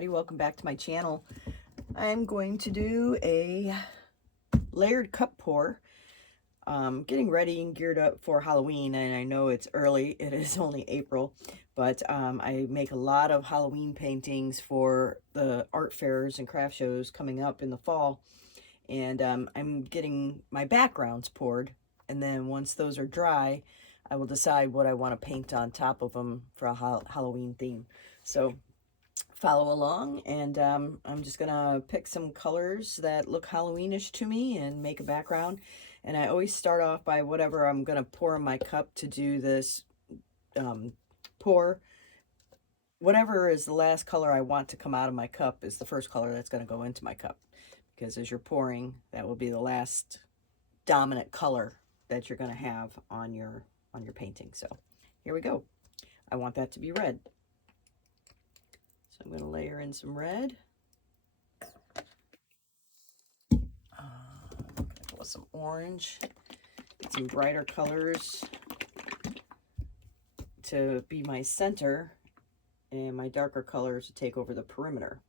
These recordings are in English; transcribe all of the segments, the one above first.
everybody, welcome back to my channel. I'm going to do a layered cup pour. Getting ready and geared up for Halloween, and I know it's early, it is only April, but I make a lot of Halloween paintings for the art fairs and craft shows coming up in the fall, and I'm getting my backgrounds poured, and then once those are dry, I will decide what I want to paint on top of them for a Halloween theme. So follow along, and I'm just gonna pick some colors that look Halloweenish to me and make a background. And I always start off by whatever I'm gonna pour in my cup to do this pour. Whatever is the last color I want to come out of my cup is the first color that's gonna go into my cup, because as you're pouring, that will be the last dominant color that you're gonna have on your painting. So here we go. I want that to be red. So I'm going to layer in some red. With some orange. Get some brighter colors to be my center, and my darker colors to take over the perimeter.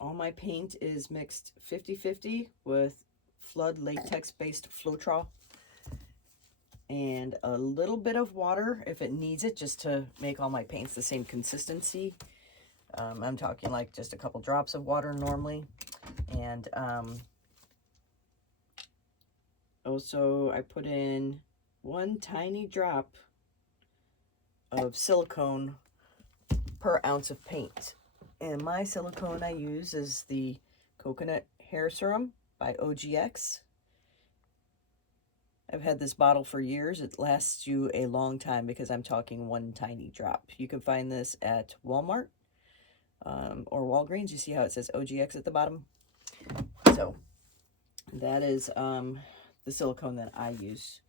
All my paint is mixed 50-50 with Flood latex-based Floetrol, and a little bit of water if it needs it, just to make all my paints the same consistency. I'm talking like just a couple drops of water normally. And also I put in one tiny drop of silicone per ounce of paint. And my silicone I use is the Coconut Hair Serum by OGX. I've had this bottle for years. It lasts you a long time because I'm talking one tiny drop. You can find this at Walmart or Walgreens. You see how it says OGX at the bottom? So that is the silicone that I use.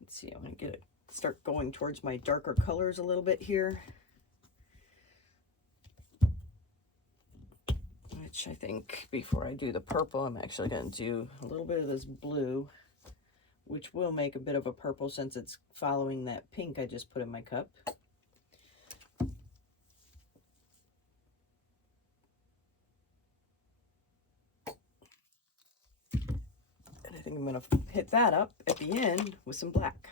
Let's see, I'm going to start going towards my darker colors a little bit here. Which I think before I do the purple, I'm actually going to do a little bit of this blue, which will make a bit of a purple since it's following that pink I just put in my cup. And I think I'm going to hit that up at the end with some black,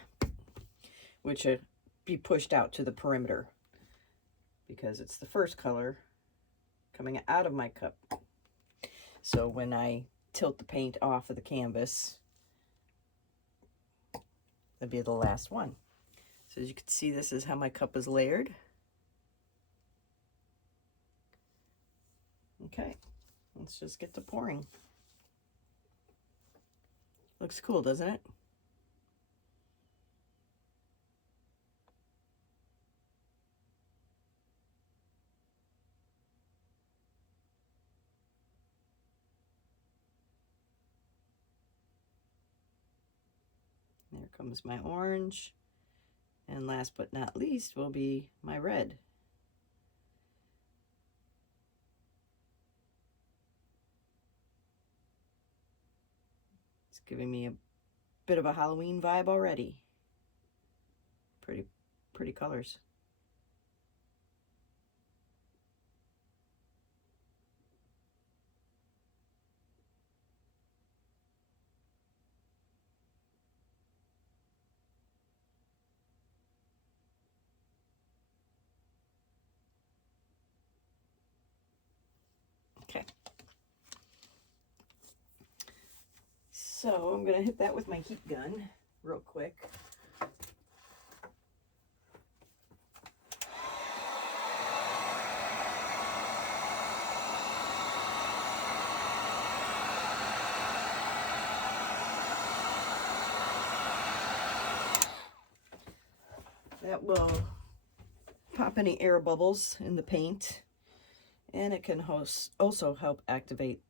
which will be pushed out to the perimeter because it's the first color coming out of my cup. So when I tilt the paint off of the canvas, that'll be the last one. So as you can see, this is how my cup is layered. Okay, let's just get to pouring. Looks cool, doesn't it? There comes my orange. And last but not least will be my red. It's giving me a bit of a Halloween vibe already. Pretty colors. Okay. So I'm going to hit that with my heat gun real quick. That will pop any air bubbles in the paint, and it can also help activate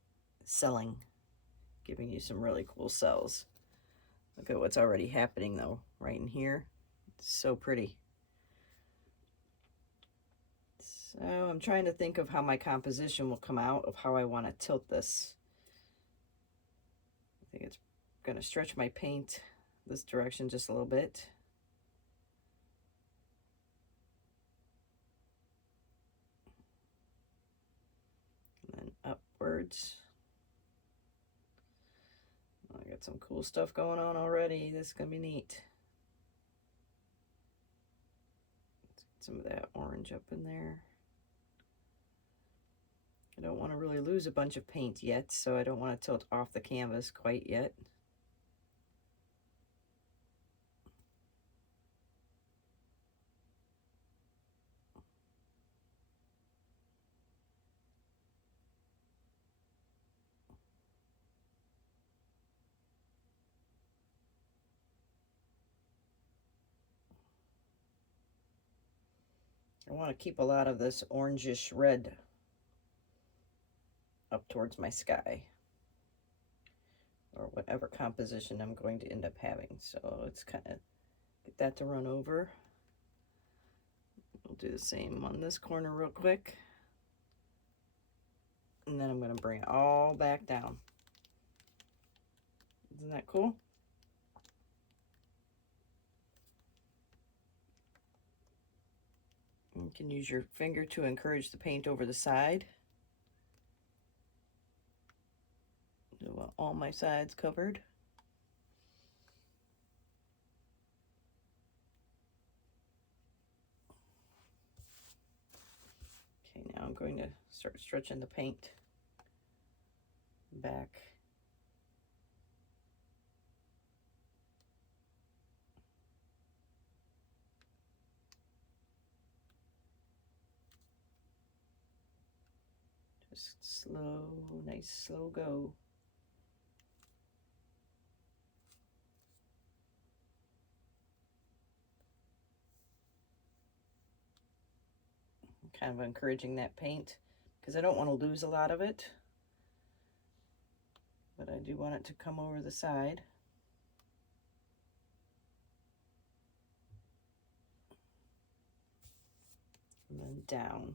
celling, giving you some really cool cells. Look at what's already happening though, right in here. It's so pretty. So I'm trying to think of how my composition will come out, of how I want to tilt this. I think it's going to stretch my paint this direction just a little bit. And then upwards. I got some cool stuff going on already. This is gonna be neat. Let's get some of that orange up in there. I don't want to really lose a bunch of paint yet, so I don't want to tilt off the canvas quite yet. I want to keep a lot of this orangish red up towards my sky, or whatever composition I'm going to end up having. So let's kind of get that to run over. We'll do the same on this corner real quick. And then I'm going to bring it all back down. Isn't that cool? You can use your finger to encourage the paint over the side. I want all my sides covered. Okay, now I'm going to start stretching the paint back. Just slow, nice slow go. I'm kind of encouraging that paint because I don't want to lose a lot of it, but I do want it to come over the side. And then down.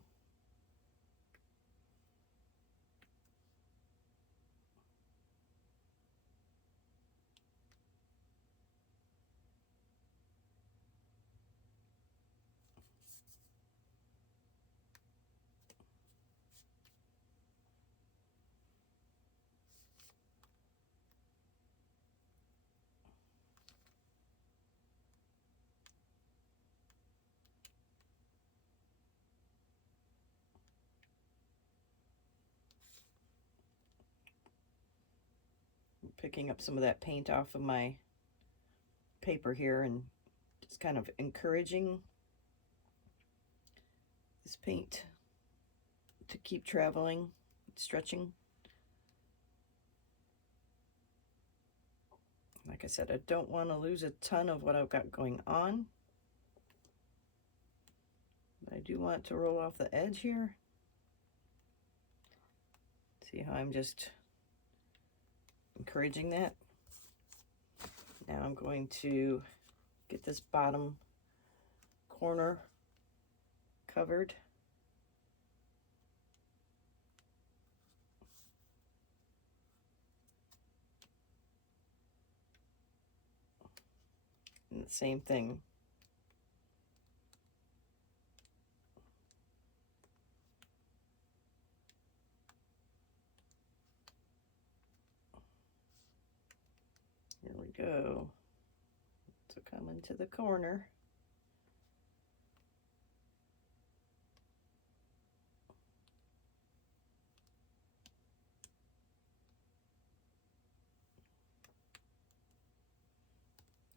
Picking up some of that paint off of my paper here and just kind of encouraging this paint to keep traveling, stretching. Like I said, I don't want to lose a ton of what I've got going on, but I do want to roll off the edge here. See how I'm just encouraging that? Now I'm going to get this bottom corner covered. And the same thing. Here we go. So come into the corner.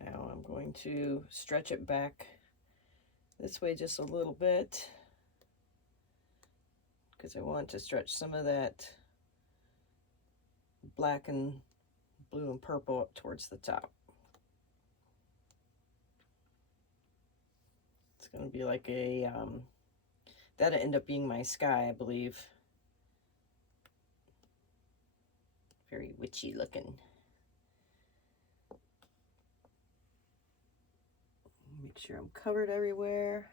Now I'm going to stretch it back this way just a little bit because I want to stretch some of that black and blue and purple up towards the top. It's going to be like a, that'll end up being my sky, I believe. Very witchy looking. Make sure I'm covered everywhere.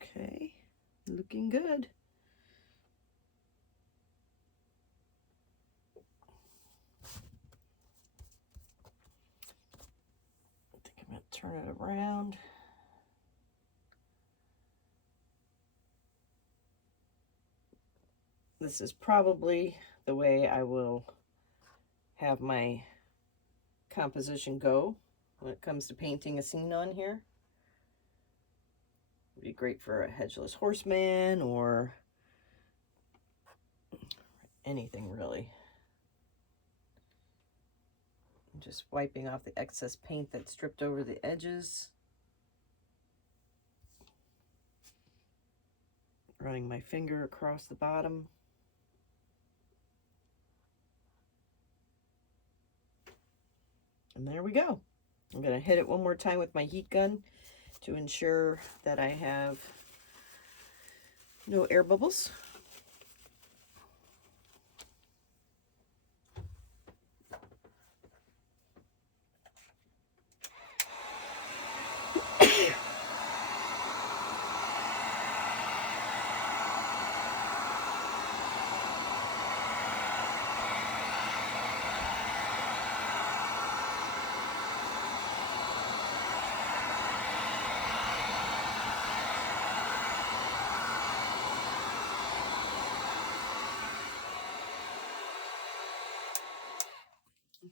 Okay, looking good. this is probably the way I will have my composition go when it comes to painting a scene on here. It'd be great for a Headless Horseman or anything really. I'm just wiping off the excess paint that stripped over the edges. Running my finger across the bottom. And there we go. I'm going to hit it one more time with my heat gun to ensure that I have no air bubbles.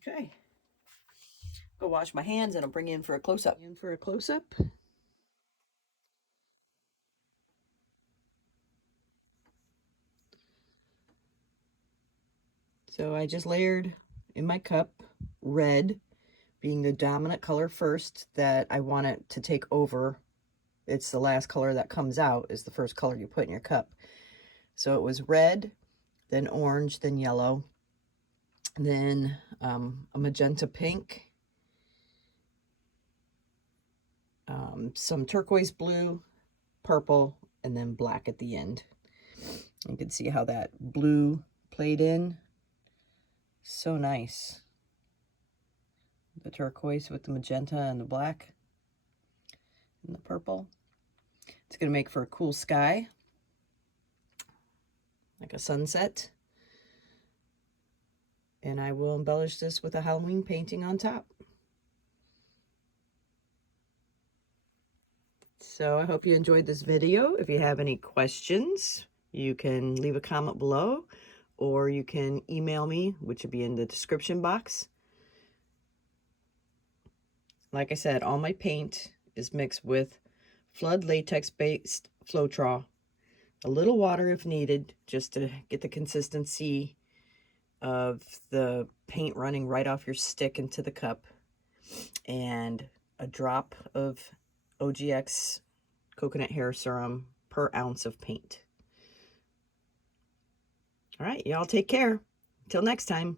Okay. Go wash my hands and I'll bring you in for a close-up. So I just layered in my cup, red being the dominant color first that I want it to take over. It's the last color that comes out is the first color you put in your cup. So it was red, then orange, then yellow, then a magenta pink, some turquoise blue, purple, and then black at the end. You can see how that blue played in. So nice. The turquoise with the magenta and the black and the purple. It's going to make for a cool sky, like a sunset. And I will embellish this with a Halloween painting on top. So I hope you enjoyed this video. If you have any questions, you can leave a comment below, or you can email me, which will be in the description box. Like I said, all my paint is mixed with Flood latex-based Floetrol. A little water if needed, just to get the consistency of the paint running right off your stick into the cup. And a drop of OGX coconut hair serum per ounce of paint. All right, y'all take care. Until next time.